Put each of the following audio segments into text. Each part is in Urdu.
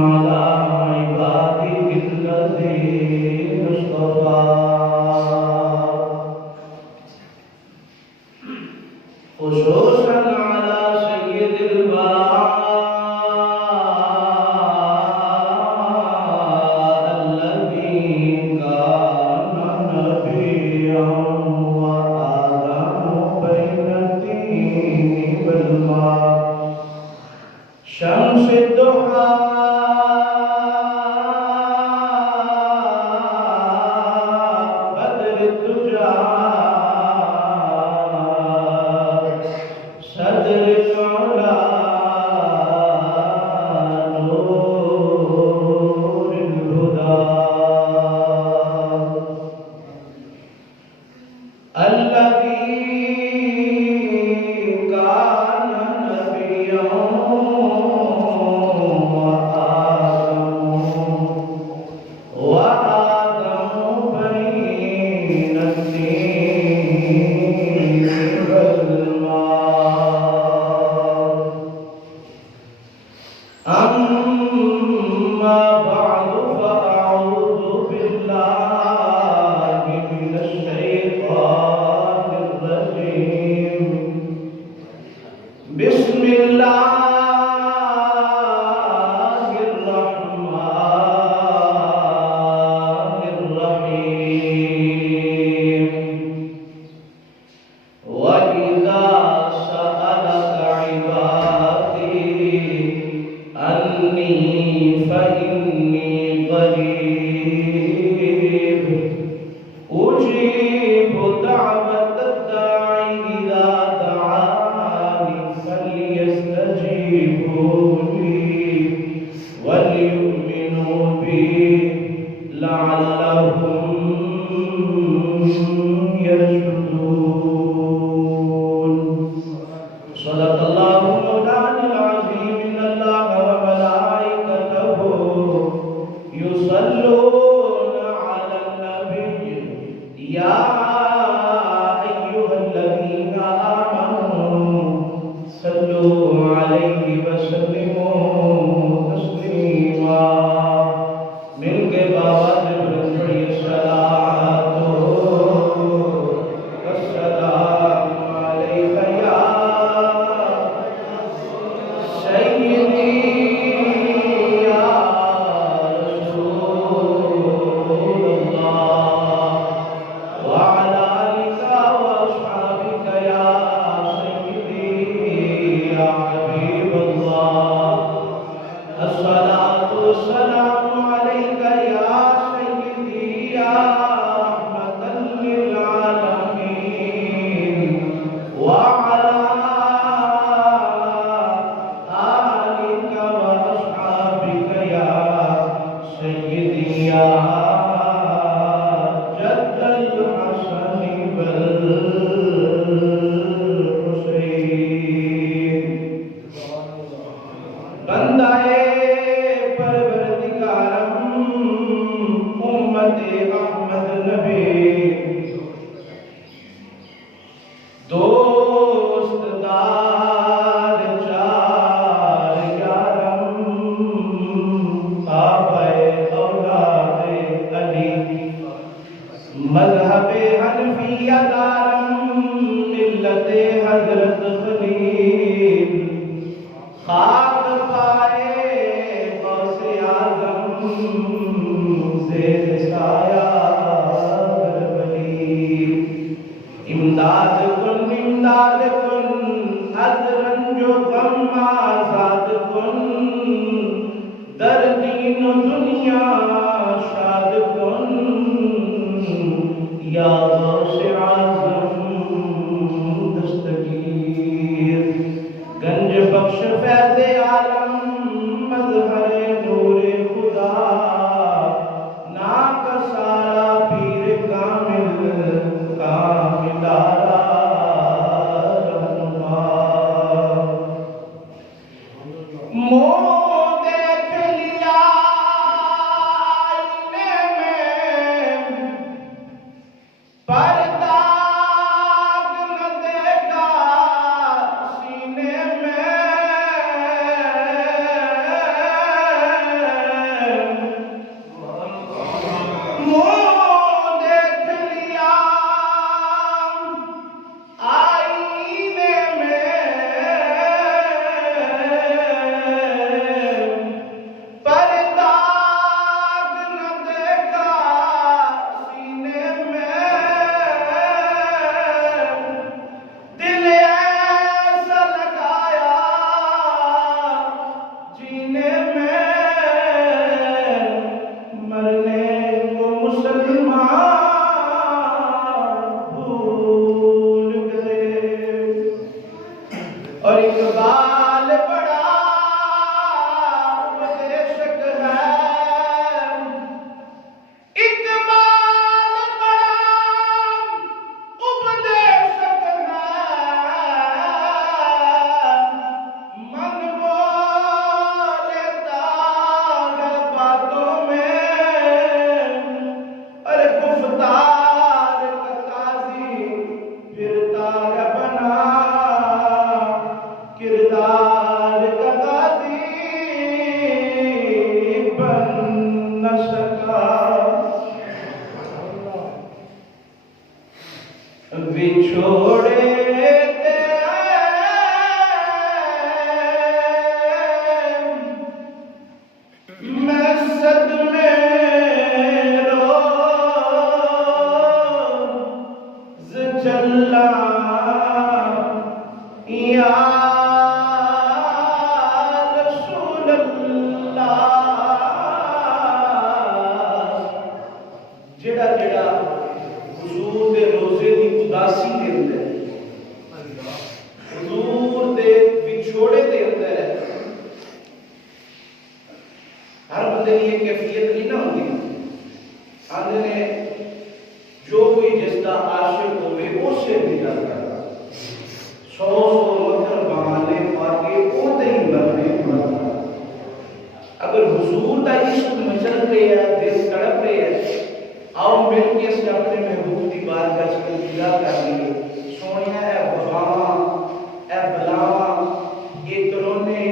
على عبادك الذين اصطفى خصوصا على سيد البراء الذي كان نبيا وآدم بين الدين والماء شمس الضحى بدر الدجى صدر العلا نور الهدى الذي كان نبيا وآدم بين الدين والماء أما بعد فأعوذ بالله من الشيطان الرجيم بسم الله الرحمن الرحيم وإذا سألك عبادي أني فإني قريب أجيب دعوة الداعي إذا دعاني فليستجيبوا لي وليؤمنوا بي لعلهم يرشدون صدق الله مولانا العظيم إن الله وملائكته يصلون على النبي يا أيها الذين آمنوا صلوا عليه وسلموا تسليما من کے بعد بڑی صلاۃ والسلام علیک یا سیدی یا رسول اللہ وعلى آلك وأصحابك يا سيدي يا حبيب الله الصلاة والسلام عليك يا سيدي يا رحمة للعالمين وعلى آلك وأصحابك يا سيدي يا جد الحسن والحسين بندائے پروردگارم امت احمد نبی دوست دار چار یارم آبائے اولاد علی مذہب حنفیہ دارم ملت حضرت خلیل خاک پائے غوث اعظم زیر سایہ ولی امداد کن از رنج و غم آزاد کن در دین و دنیا شاد کن یا غوث اعظم دستگیر گنج بخش فیض عالم مظہر نور خدا ناکسارا پیر کامل کاملارا رہنما منہ دیکھ لیا آئینے میں پردہ نہ دیکھا سینے میں اللہ جڑا جڑا حضور دے روزے دی اداسی دے اندر حضور دے وچھوڑے دے اندر ہر بندے کی یہ کیفیت نہیں نہ ہوتی آندے نے جو کوئی جس کا عاشق ہوئے اس سے بھی جا کرتا سو مطلب بہانے پاکے او دے ہی بھرنے مرتا اگر حضور دا عشق مچل رہے ہے دل تڑپ رہے ہے آؤ مل کے اس اپنے محبوب دی بارگاہ سے دیا کر لیے سونیا اے وفاواں اے بلاواں یہ کرونے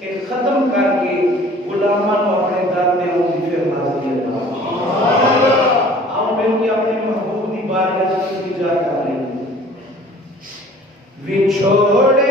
یہ ختم کر کے غلاماں نو اپنے در دے اون دی پھر حاضری عطا آؤ مل کے اپنے محبوب دی بارگاہ سے دیا کر لیے وچھوڑے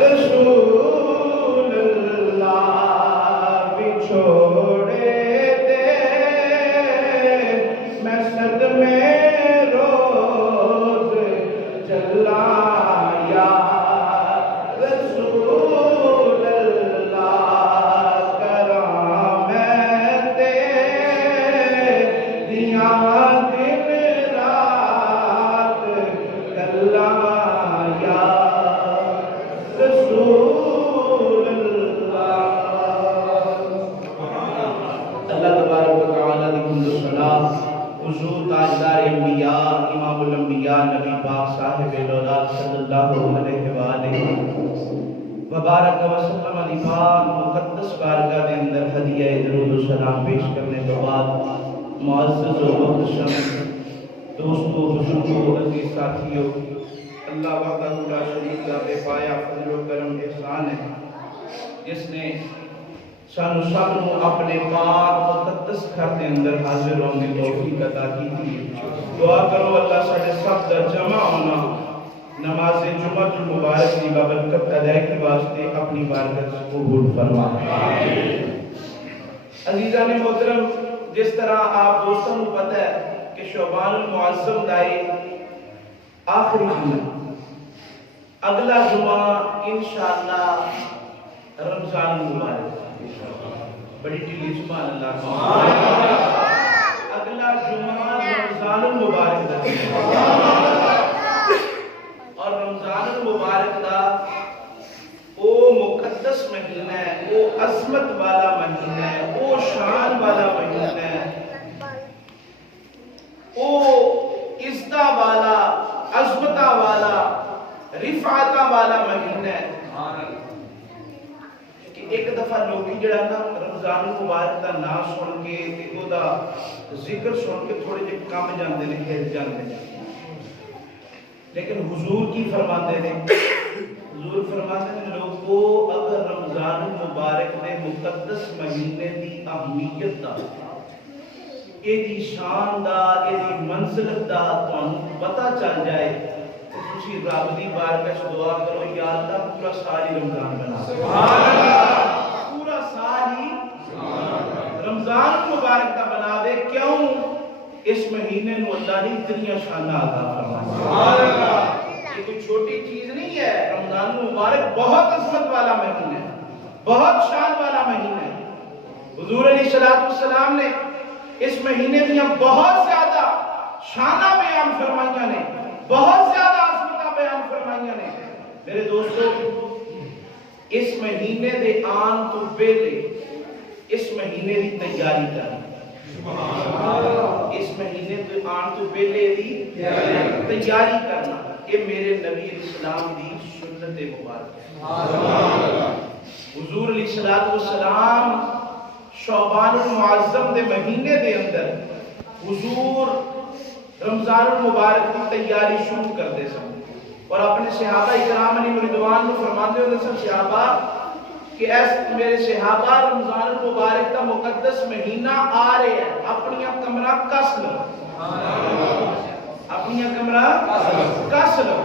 رسول اللہ بچھو و سلام پیش کرنے کے بعد معزز و محترم دوستو، بزرگوں، عزیز ساتھیوں، اللہ وحدہ لا شریک کا بے پایا فضل و کرم احسان ہے جس نے سانو سب نو اپنے پاک مقدس گھر دے اندر حاضر ہونے کی توفیق عطا کی تھی۔ دعا کرو اللہ سارے سب دا جمع ہونا نماز جمعہ المبارک کی بابرکت ادائیگی واسطے اپنی بارگاہ سے قبول فرما۔ عزیزان محترم، جس طرح آپ دوستوں کو پتہ ہے کہ شعبان المعظم دائی آخری جمعہ، اگلا جمعہ انشاءاللہ رمضان المبارک، بڑی ٹھیلی سبحان اللہ، اگلا جمعہ رمضان المبارک دا، اور رمضان المبارک دا او مقدس مہینہ ہے، او عظمت والا مہینہ ہے، او شان والا مہینہ ہے، او عزتہ والا، عظمتہ والا، رفعتہ والا مہینہ ہے کہ ایک دفعہ لوگی جڑا نا رمضان المبارک دا نام سن کے او دا ذکر سن کے تھوڑے جے کم جاندے نے، ہل جاندے نے، لیکن حضور کی فرماتے ہیں، حضور فرماتے ہیں لوگوں اگر رمضان المبارک دے مقدس مہینے دی اہمیت دا، ایدی شان دا، ایدی منزلت دا تانوں پتہ چل جائے تو تسی رب دی بارگاہ سے دعا کرو یا اللہ پورا سال ہی رمضان بنا دے، پورا سال ہی رمضان مبارک دا بنا دے۔ کیوں؟ اس مہینے نو اللہ نے اتنی شان عطا فرمائی، یہ کوئی چھوٹی چیز نہیں ہے۔ رمضان مبارک بہت عظمت والا مہینہ ہے، بہت شان والا مہینہ ہے۔ حضور علیہ السلام نے اس مہینے میں بہت زیادہ شانہ بیان فرمائیاں نے، بہت زیادہ عظمتہ بیان فرمائیاں نے۔ میرے دوستو، اس مہینے دے آن تو پہلے اس مہینے دی تیاری کرنا، اس مہینے دے آن تو پہلے دی تیاری کرنا، یہ میرے نبی اسلام دی سنت مبارک ہے۔ حضور علیہ السلام شعبان المعظم دے مہینے دے اندر حضور رمضان المبارک کی تیاری شروع کرتے سن اور اپنے صحابہ اکرام علیہ رضوان کو فرماتے ہوئے سن صحابہ کہ ایس میرے صحابہ رمضان المبارک کا مقدس مہینہ آ رہے ہیں، اپنی کمرہ کس لو، اپنی کمرہ کس لو،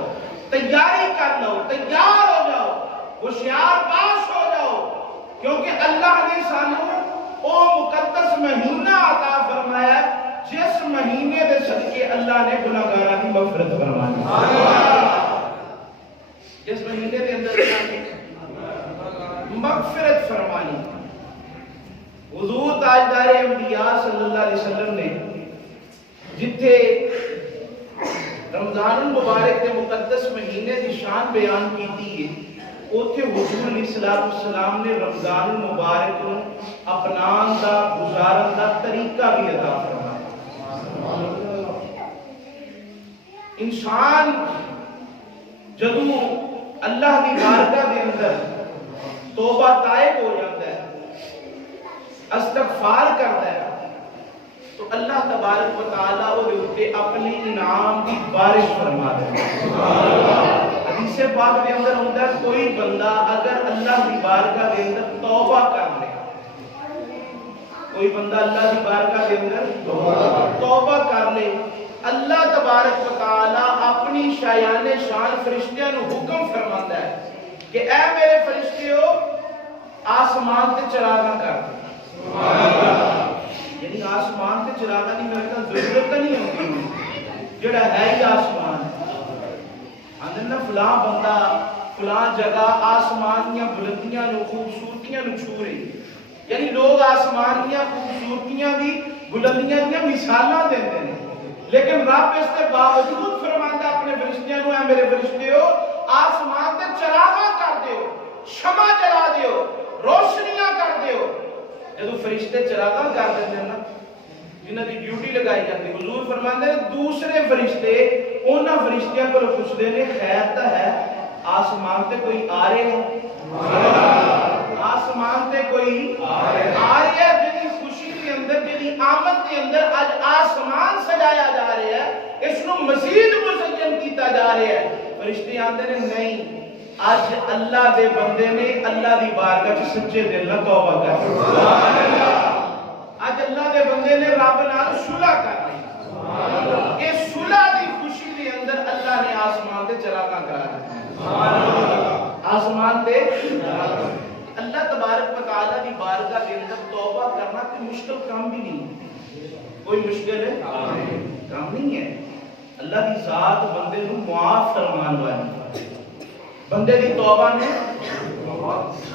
تیاری کر لو، تیار ہو جاؤ، ہوشیار باش ہو جاؤ، کیونکہ اللہ نے سانو او مقدس مہینہ عطا فرمایا جس مہینے دے صدقے اللہ نے گناہگاراں دی مغفرت فرمانی، جس مہینے دے اندر اللہ نے مغفرت فرمانی۔ حضور تاجدار انبیاء صلی اللہ علیہ وسلم نے جتھے رمضان المبارک کے مقدس مہینے دی شان بیان کی ہے، اوتھے حضور علیہ السلام نے رمضان المبارک کو اپنان دا، گزارن دا طریقہ بھی عطا فرمایا۔ انسان جدوں اللہ دی بارگاہ دے اندر توبہ طائب ہو جاتا ہے، استغفار کرتا ہے، تو اللہ تبارک و تعالیٰ وہ دے اپنے انعام کی بارش فرما دے۔ حدیث پاک دے اندر ہوتا ہے کوئی بندہ اگر اللہ دی بارگاہ دے اندر توبہ کر لے، کوئی بندہ اللہ دی بارگاہ دے اندر توبہ کر لے، اللہ تبارک و تعالیٰ اپنی شایان شان فرشتیاں نو حکم فرماتا ہے کہ اے میرے فرشتیوں آسمان تے چراغاں کر دے، یعنی آسمان تے چراغاں دی میرے کل ضرورت نہیں ہوتی، جڑا ہے ہی آسمان ہے، اندر فلاں بندہ فلاں جگہ آسمان یا بلندیاں نو خوبصورتیاں نو چھو رہی، یعنی لوگ آسمان یا خوبصورتیاں بھی بلندیاں دیا مثالاں دیندے ہیں، لیکن رب اس کے باوجود فرماتا اپنے فرشتیاں نو اے میرے فرشتیوں آسمان تے چراغاں کر دیو، شمع جلا دیو، روشنیاں کر دیو۔ جدو فرشتے چراغاں کر دیتے ہیں نا، جنہاں دی ڈیوٹی لگائی جاتی، حضور فرماتے ہیں دوسرے فرشتے انہاں فرشتیاں کو پوچھتے ہیں خیر تا ہے آسمان تے کوئی آ رہے ہیں، آسمان تے کوئی آ رہے ہیں جنہی آندے نے نہیں اج اللہ دے بندے نے اللہ دی بارگاہ وچ سچے دل نال توبہ کر سبحان اللہ اج اللہ دے بندے نے رب نال صلح کر لی سبحان اللہ یہ صلح دی خوشی دے اندر اللہ نے آسمان تے چراغاں کرا دتی سبحان اللہ آسمان تے اللہ تبارک و تعالی دی بارگاہ دے اندر توبہ کرنا کوئی مشکل کام بھی نہیں کوئی مشکل کام نہیں ہے اللہ دی ذات بندے نو معاف فرمان والی بندے دی توبہ نے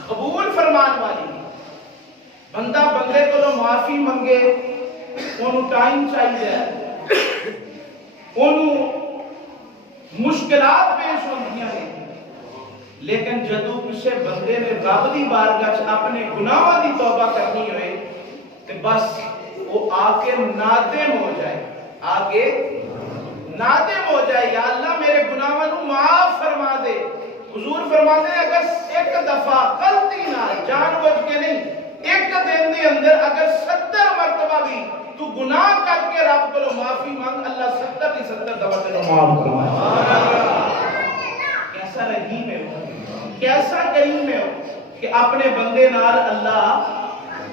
قبول فرمان والی بندہ بندے کو معافی منگے انہوں ٹائم چاہیے انہوں مشکلات پیش ہوندیاں ہیں لیکن جدو کسے بندے نے رب دی بارگاہ وچ اپنے گناہاں دی توبہ کرنی ہوئے تے بس وہ آگے نادم ہو جائے آگے نادم ہو جائے یا اللہ میرے گناہاں نو معاف فرما دے حضور فرماتے ہیں اگر ایک دفعہ غلطی نہ جان بوجھ کے نہیں ایک دن دے اندر اگر 70 مرتبہ بھی تو گناہ کر کے رب کو معافی مانگ اللہ 70 کی 70 دفعہ تیرے معاف فرمائے کیسا رحیم ہے کیسا کریم ہے کہ اپنے بندے نال اللہ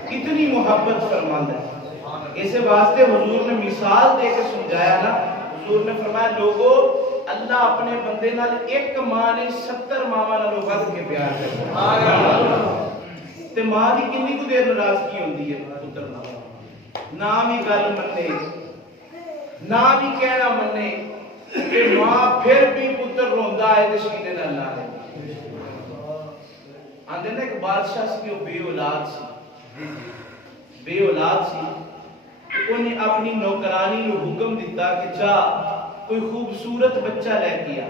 کتنی محبت فرماندا ہے اس واسطے حضور نے مثال دے کے سمجھایا نا حضور نے فرمایا لوگو اللہ اپنے بندے نال ایک ماں نے 70 ماواں نال ود کے پیار کردا سبحان اللہ تے ماں دی کتنی کو دیر ناراضگی ہوندی ہے پتر نال نہ بھی گل منے نہ بھی کہنا منے کہ ماں پھر بھی پتر روندا ہے تے سینے نال لا لے آندے نے ایک بادشاہ سی وہ بے اولاد سی انہیں اپنی نوکرانی نو حکم دیتا کہ جا کوئی خوبصورت بچہ لے کے آ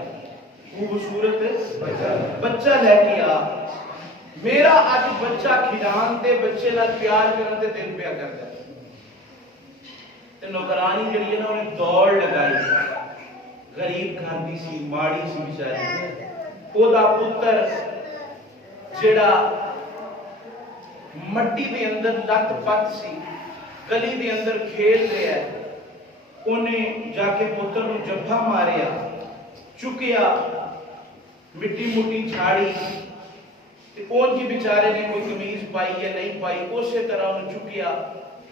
خوبصورت بچہ لے کے آ میرا آج بچہ کھڈان تے بچے نال پیار کرن تے دل پیا کردا تے نوکرانی جڑی ہے نا انہیں دوڑ لگائی غریب گھر دی سی ماڑی سی بیچاری او دا پتر جڑا مٹی دے اندر لت پت سی گلی دے اندر کھیل رہا ہے انہیں جا کے پتر نو جبھا ماریا چکیا مٹی مٹی جھاڑی اون کی بیچارے نے کوئی قمیض پائی یا نہیں پائی اسی طرح انہوں چکیا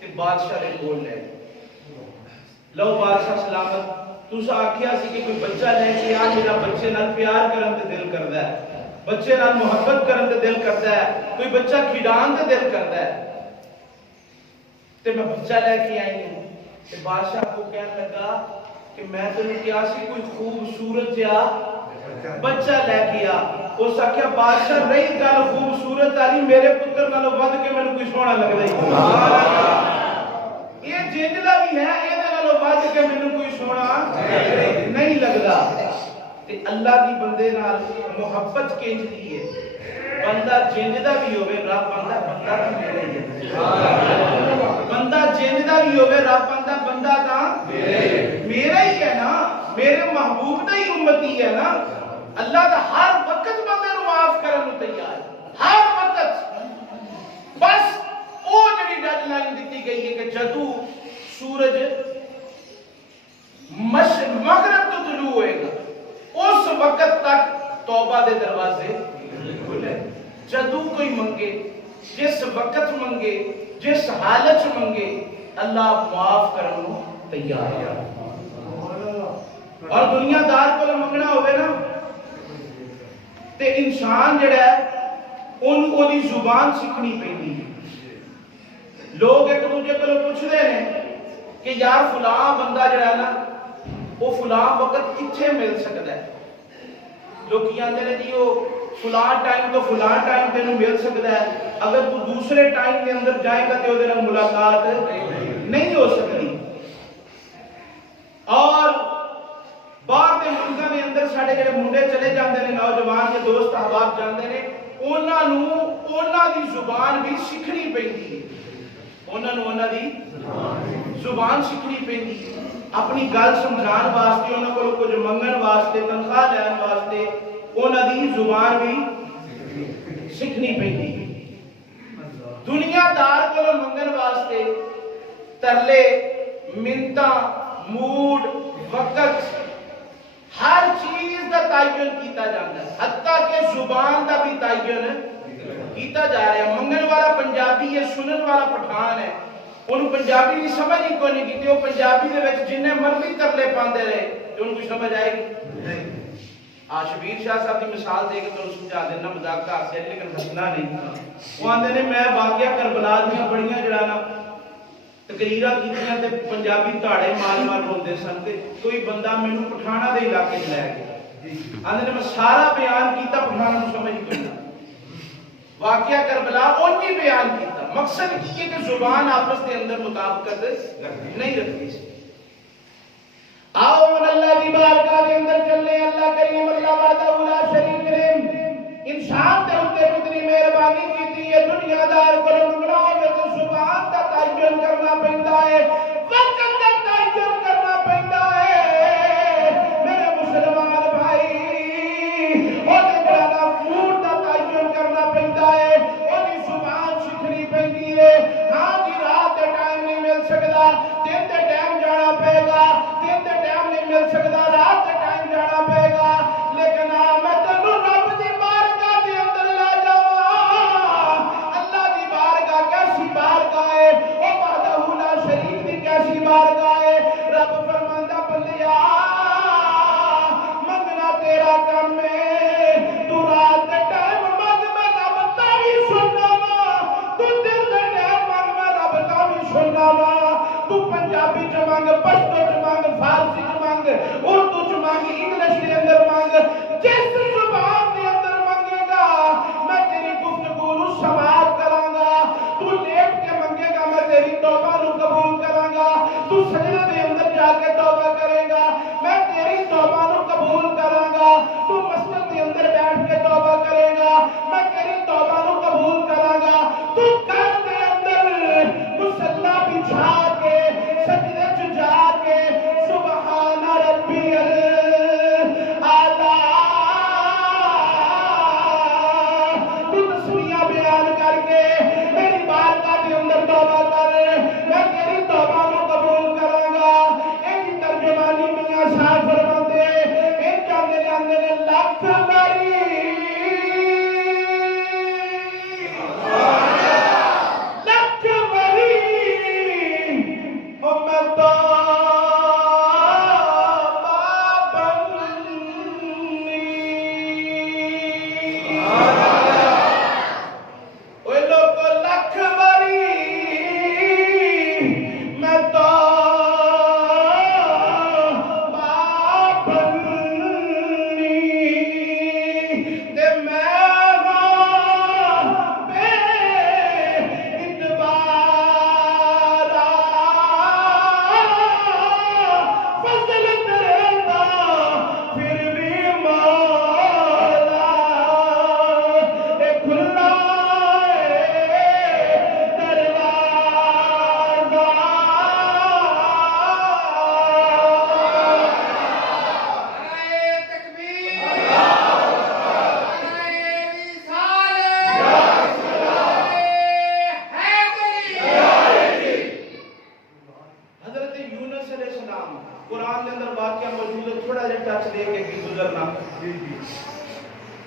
تے بادشاہ نے بول لے لو بادشاہ سلامت تسا آکھیا سی کہ کوئی بچہ لے کے آ میرا بچے نال پیار کرن تے دل کردا ہے بچے نال محبت کرن تے دل کردا ہے کوئی بچہ کھڈان تے دل کردا ہے تے میں بچہ لے کے آئی ہوں تے بادشاہ کو کہنے لگا کہ میں تو نے کیا سی کوئی خوبصورت جا بچہ لے کے آ اس آخیا بادشاہ رہی گل خوبصورت والی میرے پتر نالوں ود کے مینوں کوئی سونا لگدا ہی یہ جندا بھی ہے اے نالوں ود کے مینوں کوئی سونا نہیں لگدا تے اللہ دی بندے نال محبت کینج دی ہے بندہ جندا بھی ہوے رب بندہ بندہ تے میرا ہی ہے بندہ جندا بھی ہوے رب بندہ بندہ تاں میرا ہی ہے نا میرے محبوب دا ہی امتی ہے نا اللہ دا ہر وقت بندے نو معاف کرن نو تیار ہر وقت بس او جڑی ڈیڈ لائن دتی گئی ہے کہ جدوں سورج مغرب تو طلوع ہوئے گا اس وقت تک توبہ دے دروازے کھلے جدوں کوئی منگے جس وقت منگے جس حالت منگے اللہ معاف کرن نو تیار ہے اور دنیا دار کو منگنا ہوئے نا تے انسان جڑا ہے ان کو دی زبان سیکھنی پیندی ہے لوگ ایک دوسرے کو پوچھتے ہیں کہ یار فلاں بندہ جڑا ہے نا وہ فلاں وقت کتھے مل سکتا ہے لوگ کہتے ہیں جی وہ فلاں ٹائم تو فلاں ٹائم تینوں مل سکتا ہے اگر تو دوسرے ٹائم کے اندر جائے گا تو وہ ملاقات نہیں ہو سکتی اور باہر کے ملکوں کے اندر سارے جڑے منڈے چلے جاندے نے نوجوان کے دوست احباب جاندے نے انہاں دی زبان بھی سیکھنی پیندی ہے انہاں دی زبان سیکھنی پیندی اپنی گل سمجھان واسطے انہاں کول کچھ منگن واسطے تنخواہ لین واسطے انہاں دی زبان بھی سیکھنی پیندی دنیا دار کول منگن واسطے ترلے منتاں موڈ وقت ہر چیز کا تعین کیتا جاتا ہے، حتیٰ کہ زبان کا بھی تعین کیتا جا رہا ہے۔ منگن والا پنجابی ہے، سنن والا پٹھان ہے، انہوں پنجابی کی سمجھ ہی کوئی نہیں کی، وہ پنجابی دے وچ جنہیں مرضی ترلے پاندے رہے تو ان کو سمجھ آئے گی نہیں۔ شبیر شاہ صاحب کی مثال دے کے تو سمجھا دینا، مذاق کا حاصل لیکن ہسنا نہیں۔ وہ آندے نے میں واقعہ کربلا دیاں بڑیاں جڑانا تقریرہ کیتیاں تے پنجابی تاڑے مار مار روندے سن تے کوئی بندہ مینوں پٹھانا دے علاقے چ لے گیا، آندے نے میں سارا بیان کیتا، پٹھانا نوں سمجھ کوئی نہ، واقعہ کربلا اونجی بیان کیتا، مقصد کی ہے کہ زبان آپس کے اندر مطابقت نہیں رکھتی سی۔ آؤ من اللہ کی بارگاہ کے اندر چلے، اللہ کریم اللہ وحدہ لا شریک نے انسان دے اوپر کتنی مہربانی کی ہے، دنیا دار کو منگنا ہوگا تو زبان کا تعین کرنا پڑتا ہے، وقت کا تعین کرنا پڑتا ہے۔ میرے مسلمان بھائی، وہ دیکھنا فوڈ کا تعین کرنا پڑتا ہے، وہ دی زبان سیکھنی پڑتی ہے۔ ہاں جی رات دے ٹائم نہیں مل سکتا، دن دے ٹائم جانا پے گا، دن دے ٹائم نہیں مل سکتا، رات دے ٹائم جانا پے گا، لیکن میں تینوں رب دی بارگاہ دے اندر لے جاواں۔ اللہ دی بارگاہ کیسی بارگاہ ہے، او وحدہ لا شریک دی کیسی بارگاہ ہے۔ رب فرماندا بندیا منگنا تیرا کم ہے، تو رات دے ٹائم منگ میں رب تاوی سننا وا، تو دن دے ٹائم منگ میں رب تاوی سننا وا، تو پنجابی چ منگ، پشتو چ منگ، فارسی چ منگ، اردو چ منگ، انگلش کے اندر منگ، جس زبان کے اندر منگے گا میں تیری گفتگو نو سماعت کراں گا، تو لیٹ کے منگے گا میں تیری توبہ نو قبول کراں گا، تو سجدے دے اندر جا کے توبہ کرے گا میں تیری توبہ نو قبول کراں گا، تو مسجد دے اندر بیٹھ کے توبہ کرے گا میں تیری توبہ نو قبول کراں گا، تو گھر دے اندر مصلی بچھا کے سجدے چ جا کے سبحان ربی الاعلی تو تسبیحاں بیان کر کے میری بارگاہ کے اندر توبہ کر، میں تیری توبہ نو قبول کراں گا۔ ایک ترجمانی میاں صاحب فرماتے ایک جاندے نے لاکھ باری لاکھ باری او میں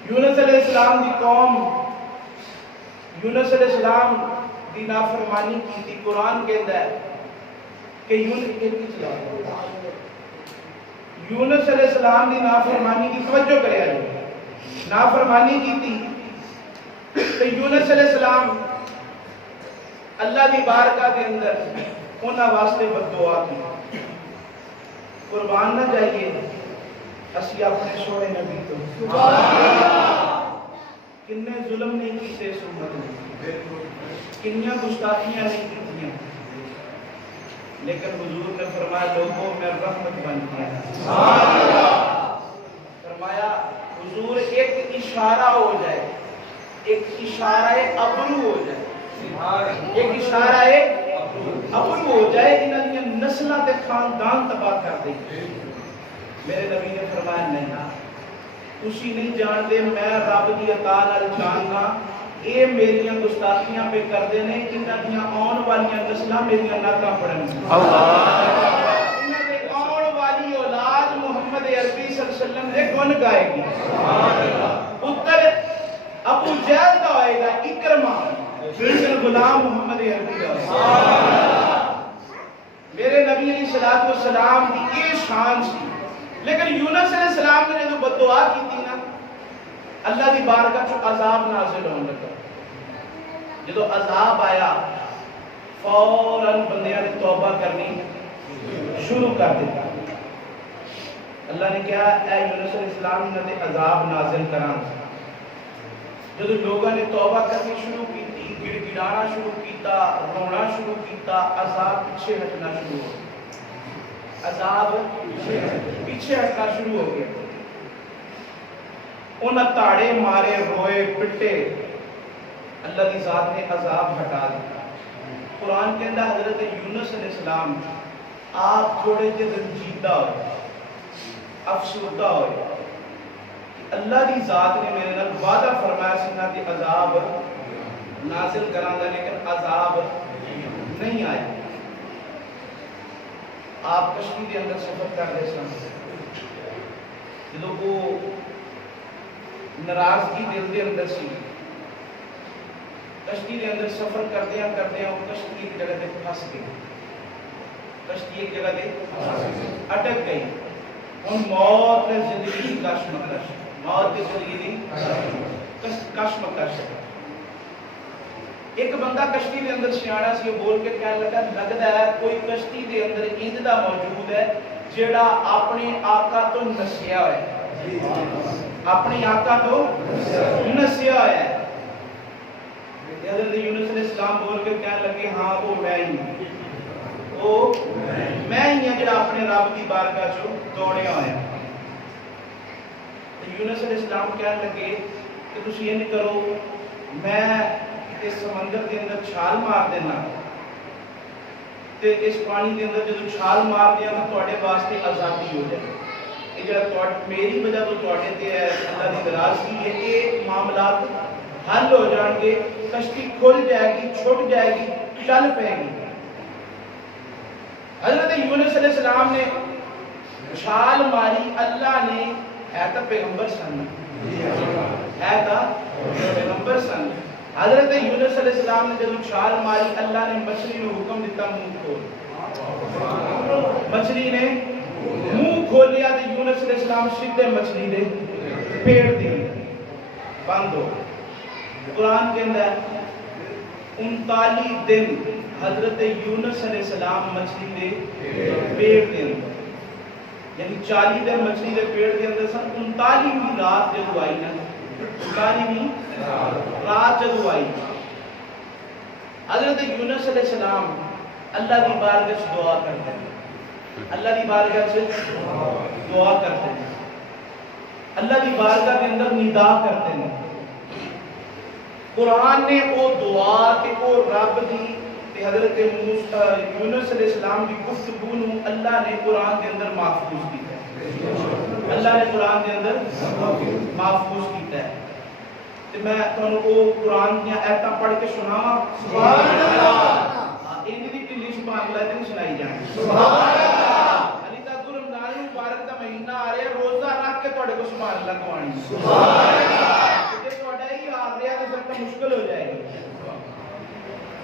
یونس علیہ السلام دی قوم یونس علیہ السلام دی نافرمانی کی تھی۔ قرآن کہتا ہے کہ یونس علیہ السلام دی نافرمانی کی توجہ کرے آئے، نافرمانی کی تھی کہ یونس علیہ السلام اللہ دی بارگاہ کے اندر انہاں واسطے بددعا کی۔ قربان نہ جائیے اسی اپنے سونے نبی تو کنے ظلم نہیں کیتے اس امت نے، کنیاں گستاخیاں نہیں کیتیاں، لیکن حضور نے فرمایا لوگوں میں رحمت بن گیا۔ فرمایا حضور ایک اشارہ ہو جائے، ایک اشارہ ابرو ہو جائے، ایک اشارہ ابرو ہو جائے، انہاں دی نسلاں تے خاندان تباہ کر دے۔ میرے نبی نے فرمایا نہیں، تسی نہیں جانتے میں رب دی عطا نال جاننا، اے میریاں گستاخیاں پہ کردے نے، انہاں دیاں آن والیاں نسلاں میریاں نعتاں پڑھن، انہاں دے آن والی اولاد محمد محمد عربی صلی اللہ علیہ وسلم دے گن گائے گی پتر ابو جہل دا ہوئے گا اکرمہ پھر غلام محمد عربی دا میرے نبی علیہ السلام کی یہ شان سی لیکن یونس علیہ السلام نے جو بددعا کی تھی نا اللہ دی بارگاہ چو عذاب نازل ہونے لگا جدو عذاب آیا فوراً بندیاں نے توبہ کرنی شروع کر دیتا اللہ نے کہا اے یونس علیہ السلام نے عذاب نازل کران جدو لوگوں نے توبہ کرنی شروع کی تھی گڑ گڑانا شروع کیتا رونا شروع کیتا عذاب پیچھے ہٹنا شروع ہو گیا عذاب پیچھے ہٹنا شروع ہو گیا انہاں تاڑے مارے روئے پٹے اللہ کی ذات نے عذاب ہٹا دیا قرآن کے اندر حضرت یونس علیہ السلام آپ تھوڑے سے رنجیدہ ہوئے افسردہ ہوئے اللہ کی ذات نے میرے نال وعدہ فرمایا سنا کہ عذاب نازل کران دا لیکن عذاب نہیں آیا آپ کشتی کے اندر سفر کر رہے سن جدو وہ ناراضگی دل دے اندر سی کشتی کے اندر سفر کردے ہیں وہ کشتی ایک جگہ دے پھنس گئی کشتی ایک جگہ دے اٹک گئی ان موت نے زندگی کی کشمکش موت کی زندگی دی کشمکش ایک بندہ کشتی کے اندر سیاڑا سی بول کے کہنے لگا لگتا ہے کوئی کشتی کے اندر انجدہ موجود ہے جیڑا اپنے آقا تو نسیا ہے اپنی آقا تو نسیا ہے حضرت یونس علیہ السلام بول کے کہنے لگے ہاں وہ میں ہی وہ میں ہی ہوں جڑا اپنے رب کی بارگاہ چوں دوڑیا ہویا یونس علیہ السلام کہنے لگے کہ تسی یہ نہیں کرو میں اس سمندر کے اندر چھال مار دینا تے اس پانی کے اندر جدو چھال مار دیا تو تواڈے واسطے آزادی ہو جائے یہ جڑا میری وجہ تو تواڈے تے ہے اللہ دی ناراضگی ہے کہ معاملات حل ہو جان گے کشتی کھل جائے گی چھوٹ جائے گی چل پے گی حضرت یونس علیہ السلام نے چھال ماری اللہ نے ہے تا پیغمبر سن ہے تا پیغمبر سن حضرت یونس علیہ السلام نے جب چھال ماری اللہ نے مچھلی نے حکم دیتا منہ کھول مچھلی نے منہ کھول لیا تو یونس علیہ السلام سیدھے مچھلی دے پیٹ دے بند ہو قرآن کے اندر 39 دن حضرت یونس علیہ السلام مچھلی دے پیٹ دے اندر یعنی 40 دن مچھلی دے پیٹ دے اندر سن 39ویں رات جب آئی نا 39ویں رات جب آئی حضرت یونس علیہ السلام اللہ کی بارگاہ سے دعا کرتے ہیں اللہ کی بارگاہ سے دعا کرتے ہیں اللہ کی بارگاہ کے اندر ندا کرتے ہیں قرآن نے وہ دعا کہ وہ رب دی تے حضرت یونس علیہ السلام کی گفتگو نو اللہ نے قرآن کے اندر محفوظ کیتا ہے اللہ نے قرآن کے اندر محفوظ کیتا ہے تے میں تانوں کو قرآن دی آیتاں پڑھ کے سناواں سبحان اللہ ان دی ٹلی سبحان اللہ تے سنائی جائے سبحان اللہ علی تا رمضان مبارک دا مہینہ آ رہا ہے روزہ رکھ کے تواڈے کو سبحان اللہ کوانی سبحان اللہ تے تواڈا ہی حال رہیا تے سب کا مشکل ہو جائے گا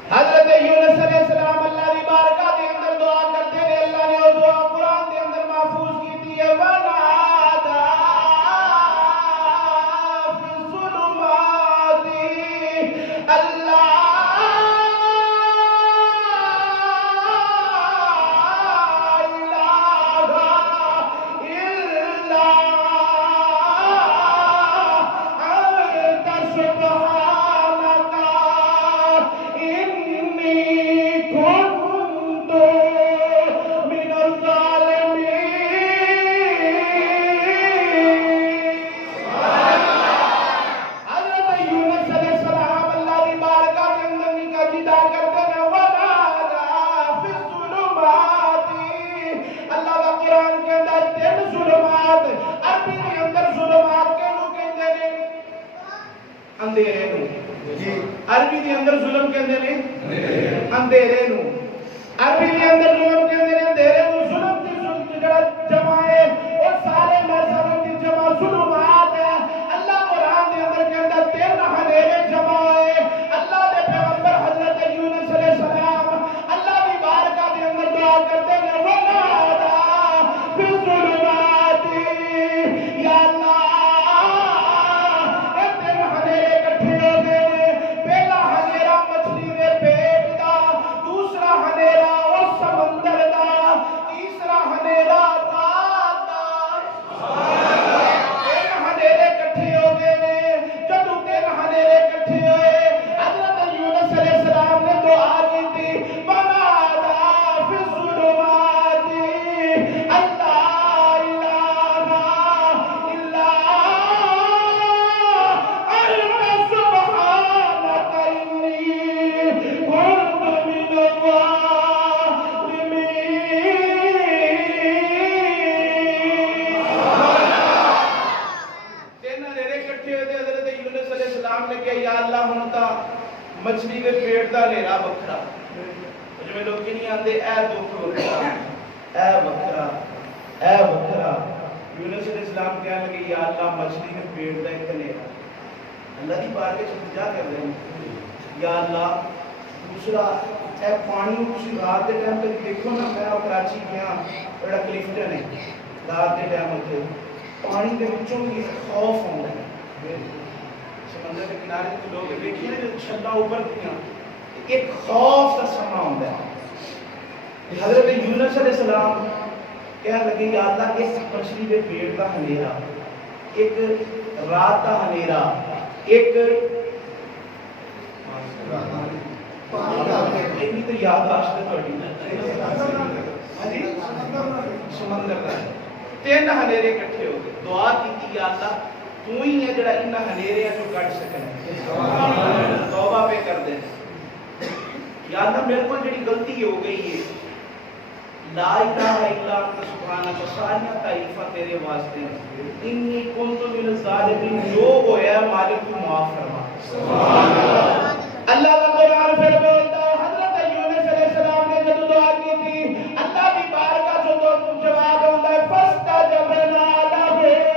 حضرت یونس علیہ السلام اللہ کی بارگاہ کے اندر دعا کرتے ہیں اللہ نے وہ دعا قرآن کے اندر محفوظ کی تھی وَنَادَى فِي الظُّلُمَاتِ اللَّهَ عربی کے اندر ظلم کہندے نے اندھیرے نو عربی کے اندر ظلم کہندے نے اندھیرے نو ظلم دی جڑا جمع ہے او سارے مچھلی کے پیٹ کا ہنیرا وکھرا جی لوگ نہیں آتے اے دکھ وکھرا اے وکھرا اے وکھرا یونس علیہ السلام کہنے لگے یا اللہ مچھلی کے پیٹ کا ایک ہنیرا اللہ کی بار کے سمجھا کر رہے ہیں یا اللہ دوسرا اے پانی کسی رات کے ٹائم تک دیکھو نا میں کراچی گیا بڑا کلفٹن ہے رات کے ٹائم ہوتے پانی کے بچوں کی خوف ہوتا ہے سمندر کے کنارے کے لوگ دیکھیے نا جو چھلا اوپر دیا ایک خوف کا سما ہوتا ہے حضرت یونس علیہ السلام کہنے لگے یا اللہ اس مچھلی کے پیٹ کا ہنیرا ایک رات کا ہنیرا ایک تو یاد سمندر کا تین ہنیرے کٹھے ہو گئے دعا کی یا اللہ تو ہی ہے جڑا ان ہنیرے جو کٹ سکے توبہ پہ کر دے یا اللہ میرے کو جڑی غلطی ہو گئی ہے لا الہ الا انت سبحانک ساریاں تعریفاں تیرے واسطے انی کنت من الظالمین جو ہویا مالک تو معاف فرما سبحان اللہ اللہ کا قرآن پھر بولتا ہے حضرت یونس علیہ السلام نے جب دعا کی تھی اللہ کی بارگاہ جو تو جواب ہوتا ہے فاستجبنا لہ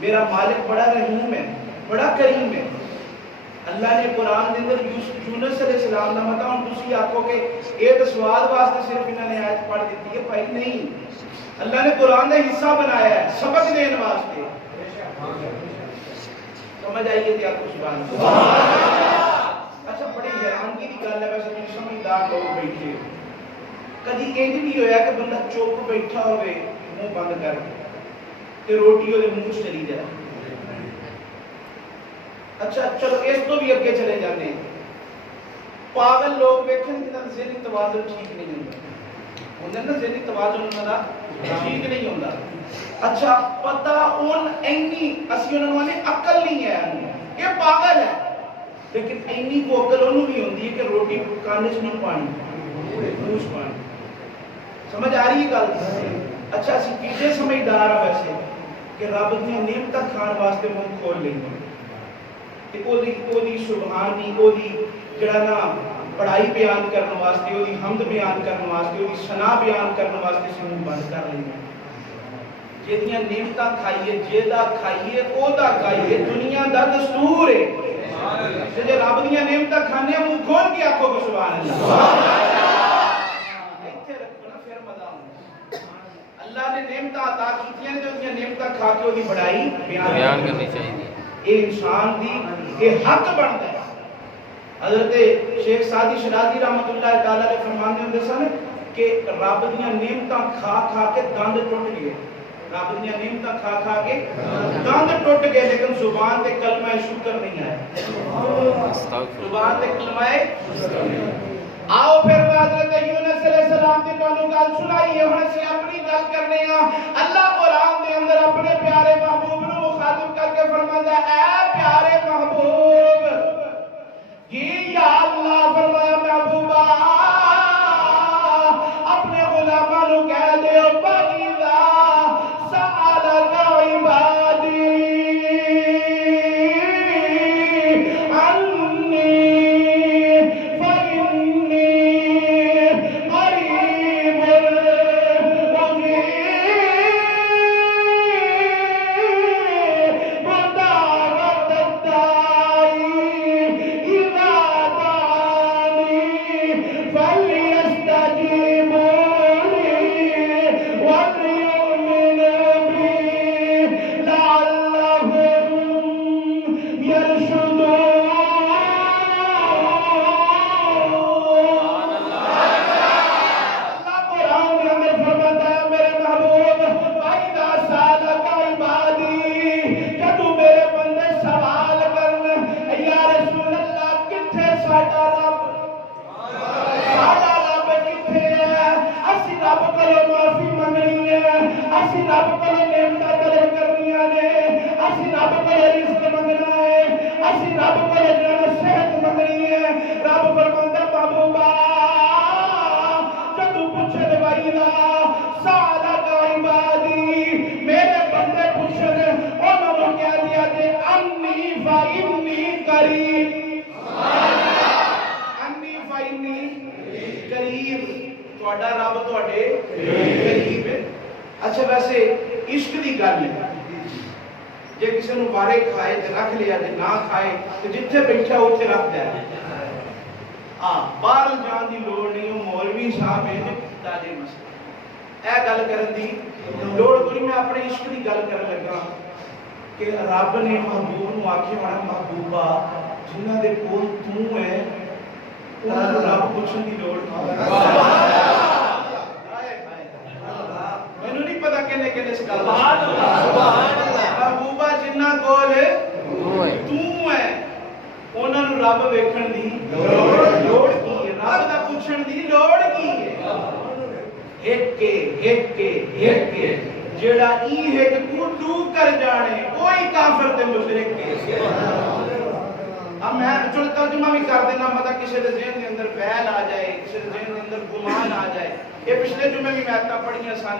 میرا مالک بڑا رحیم ہے بڑا کریم ہے اللہ نے قرآن کے اندر یونس علیہ السلام کا متا ہوں تسی آکھو کہ یہ تو سواد واسطے صرف انہوں نے آیت پڑھ دیتی ہے بھائی نہیں اللہ نے قرآن کا حصہ بنایا ہے سبق دین واسطے سمجھ آئیے تھی آپ کو سبحان اللہ اچھا بڑی حیرانگی کی گل ہے ویسے تم سمجھدار لوگ بیٹھے کدی انج بھی ہویا کہ بندہ چپ بیٹھا ہوئے منہ بند کر کے کہ روٹی وہ منہ چلی جائے اچھا چلو اس تو بھی اگے چلے جاتے ہیں پاگل لوگ ویکھن جنہاں دا ذہنی توازن ٹھیک نہیں ہوندا نا ذہنی توازن انہاں دا ٹھیک نہیں ہوندا اچھا پتہ اون اینی اسی انہاں نے عقل نہیں ہے یہ پاگل ہے لیکن اینی کو عقل انہوں بھی ہوندی ہے کہ روٹی کانے سے نہیں پانی منہ پانی سمجھ آ رہی ہے گل اچھا اسی کیجے سمجھدار ہے ویسے کہ رب دی نعمتاں کھان واسطے منہ کھول لیں کہ او دی سبحانی او دی جڑا نا پڑھائی بیان کرنے واسطے او دی حمد بیان کرنے واسطے او دی ثنا بیان کرنے واسطے سے منہ بند کر لیں جیدیاں نعمتاں کھائیے جیدہ کھائیے او دا کھائیے دنیا دا دستور ہے جے رب دیاں نعمتاں کھانے منہ کھول کے آکھو کہ سبحان اللہ اللہ نے نعمتاں عطا کیتیاں نے جو انہاں نعمتاں کھا کے اودی بڑائی بیان کرنی چاہیے یہ انسان دی یہ حق بنتا ہے حضرت شیخ سعدی شرازی رحمۃ اللہ تعالی علیہ فرماتے ہوندے سن کہ رب دیاں نعمتاں کھا کھا کے دند ٹوٹ گئے رب دیاں نعمتاں کھا کھا کے دند ٹوٹ گئے لیکن زبان تے کلمہ شکر نہیں آیا زبان تے کلمہ آؤ پھر حضرت یونس علیہ السلام کی تانوں گل سنائیے ہن اسی اپنی گل کرنے ہاں اللہ قرآن دے اندر اپنے پیارے محبوب نو مخاطب کر کے فرماتا ہے اے پیارے محبوب یہ یا اللہ فرمایا محبوبا اپنے غلاماں نو کہہ دیو باقیلا سالک عبادی انی اسی رب کو نعمتاں طلب کرنیاں نے، اسی رب کو رزق منگنا ہے، اسی رب کو صحت منگنی ہے۔ رب فرماتا محبوبا جدو پوچھے بھائی دا سالہ کا عبادی، میرے بندے پوچھے انہوں نے کیا دیا جے انی فإنی قریب، انی فإنی قریب، تہاڈا رب تہاڈے قریب ہے۔ اچھا ویسے عشق دی گل ہے، جے کسی نو وارے کھائے تے رکھ لیا، جے نہ کھائے تے جتھے بیٹھا اوتھے رکھ دے۔ باہر جان دی لوڑ نہیں، وہ مولوی صاحب ہے جے تاجے مسئلہ اے گل کرن دی لوڑ کوئی۔ میں اپنے عشق دی گل کرن لگا کہ رب نے محبوب نو آکھے ہونا محبوبا جنہاں دے کول تو ہے انہاں نوں رب پوچھن دی لوڑ مینوں نہیں پتہ کنے کنے اس گل محبوبا جنہاں کول تو ہے انہاں نوں رب ویکھن دی لوڑ کی ہے، رب دا پوچھن دی لوڑ کی ہے۔ ایک جیڑا ای ہے کہ تو کر جانے کوئی کافر تے مشرک ہے۔ اب میں چل ترجمہ بھی کر دینا، مطلب کسی دے ذہن دے اندر وہل آ جائے، کسی دے ذہن دے اندر گمان آ جائے۔ یہ پچھلے جمعے بھی میں آیتاں پڑھیاں سن،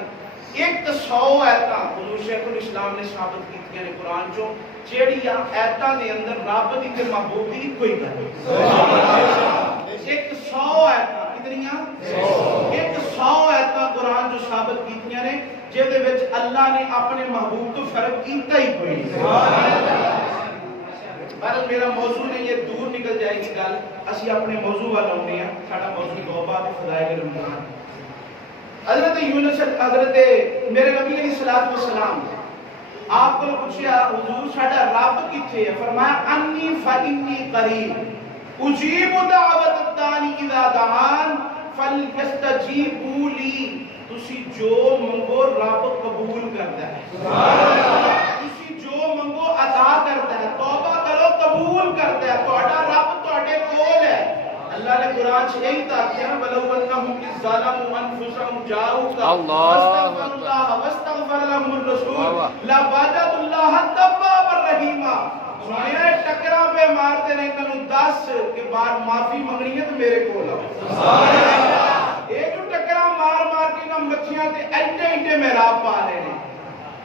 100 آیتاں حضور شیخ الاسلام نے ثابت کیتیاں نے قرآن چوں، جیڑی آیتاں دے اندر رب دی تے محبوب دی کوئی گل 100 آیتاں کتنیاں 100 آیتاں قرآن جو ثابت کیتیاں نے جے دے وچ اللہ نے اپنے محبوب تو فرق کیتا ہی کوئی نہیں۔ بہرحال میرا موضوع نہیں، یہ دور نکل جائے گی گل، اسی اپنے موضوع والا ہونے ہیں۔ ساڈا موضوع توبہ تے فضائل رمضان۔ حضرت یونس حضرت میرے نبی علیہ الصلوۃ والسلام آپ کو پوچھا حضور ساڈا رب کتھے ہے؟ فرمایا انی فإنی قریب اجیب دعوت الداعی اذا دعان فلیستجیبوا لی۔ تسی جو منگو رب قبول کرتا ہے، تسی جو منگو عطا کرتا ہے، توبہ کرو قبول کرتا ہے، تہاڈا رب تہاڈے کول ہے۔ اللہ نے قرآن سے یہی تاکیا وَلَوْ أَنَّهُمْ إِذْ ظَلَمُوا أَنفُسَهُمْ جَاءُوكَ فَاسْتَغْفَرُوا اللَّهَ وَاسْتَغْفَرَ لَهُمُ الرَّسُولُ لَوَجَدُوا اللَّهَ تَوَّابًا رَحِيمًا۔ سنیا ٹکرا پہ مارتے نے انہوں 10 کے بعد معافی منگنی ہے تو میرے کول آؤ۔ سبحان اللہ۔ یہ جو ٹکرا مار کے نہ مچھیاں تے ایڈے ایڈے محراب پا لے نے،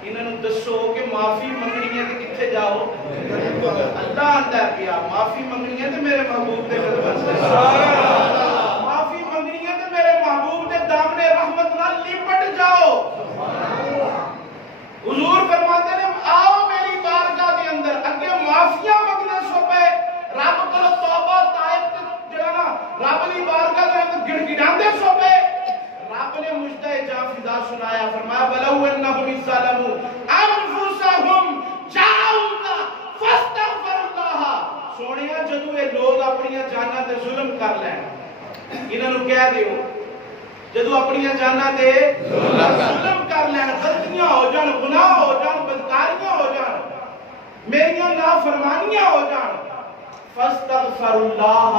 انہوں دسو کہ معافی منگنی ہے تو کتھے جاؤ؟ اللہ آندا ہے پیا معافی منگنی ہے تو میرے محبوب دے قدماں سے، معافی منگنی ہے تو میرے محبوب دے دامن رحمت نال لپٹ جاؤ۔ حضور فرماتے ہیں آؤ میری بارگاہ دے اندر، اگے معافیاں منگنے سو پہ رب کو توبہ تائب جڑا نا رب دی بارگاہ دے اندر گڑگڑاندے سو پہ رب نے مجدہ جاں فضا سنایا، فرمایا وَلَوْ أَنَّهُمْ إِذْ ظَلَمُوا أَنفُسَهُمْ جَاءُوكَ فَاسْتَغْفَرُوا اللَّهَ۔ سونیا جدوں یہ لوگ اپنی جاناں تے ظلم کر لین، انہاں نوں کہہ دیو جدوں اپنی جاناں تے ظلم کر لین، غلطیاں ہو جان، گناہ ہو جان، بدکاریاں ہو جان، میریاں نافرمانیاں ہو جان، فَاسْتَغْفَرُوا اللَّهَ،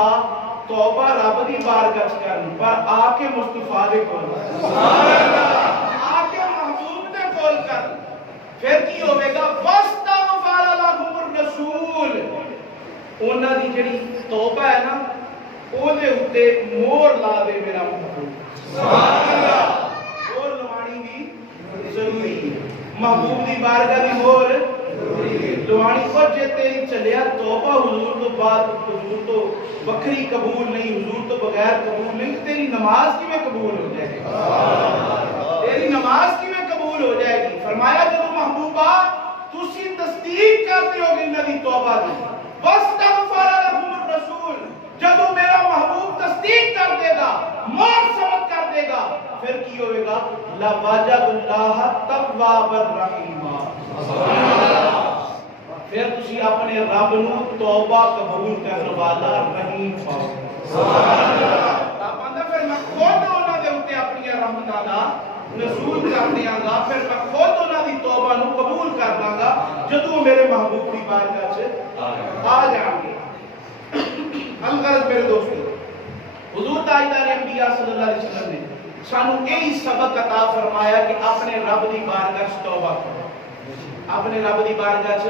توبہ رب دی بارگاہ کرن، پر آ کے مصطفیٰ دے کول آ کے محبوب دے کول کرن، پھر کی ہوئے گا وَاسْتَغْفَرَ لَهُمُ الرَّسُولُ۔ انہاں دی جڑی توبہ ہے نا او دے اوتے مور لا دے میرا محبوب۔ سبحان اللہ۔ مور لوانی بھی ضروری ہے، محبوب دی بارگاہ دی مور لوانی کو جے تیری چلیا توبہ حضور تو بعد حضور تو بکری قبول نہیں، حضور تو بغیر قبول نہیں، تیری نماز کی میں قبول ہو جائے گی، تیری نماز کی میں قبول ہو جائے گی۔ فرمایا جب محبوبہ تسی تصدیق کرتے ہو گے نبی توبہ دی، وَاسْتَغْفَرَ لَهُمُ الرَّسُولُ، جب میرا محبوب تصدیق کر دے گا، مور ثبت کر دے گا، پھر کی ہوئے گا لَوَجَدُوا اللَّهَ تَوَّابًا رَحِيمًا۔ پھر تسی اپنے رب نو توبہ قبول کرنے والا رحیم پاؤ۔ رب آندا پھر میں خود انہاں دے اوتے اپنی رحمتاں دا نزول کر دیاں گا، پھر میں خود انہاں دی توبہ نو قبول کر داں گا جدوں میرے محبوب دی بارگاہ وچ آ جان گے۔ الغرض میرے دوستو، حضور تاجدار انبیاء صلی اللہ علیہ وسلم نے سانو یہی سبق عطا فرمایا کہ اپنے رب دی بارگاہ چ توبہ کرو، اپنے رب دی بارگاہ چ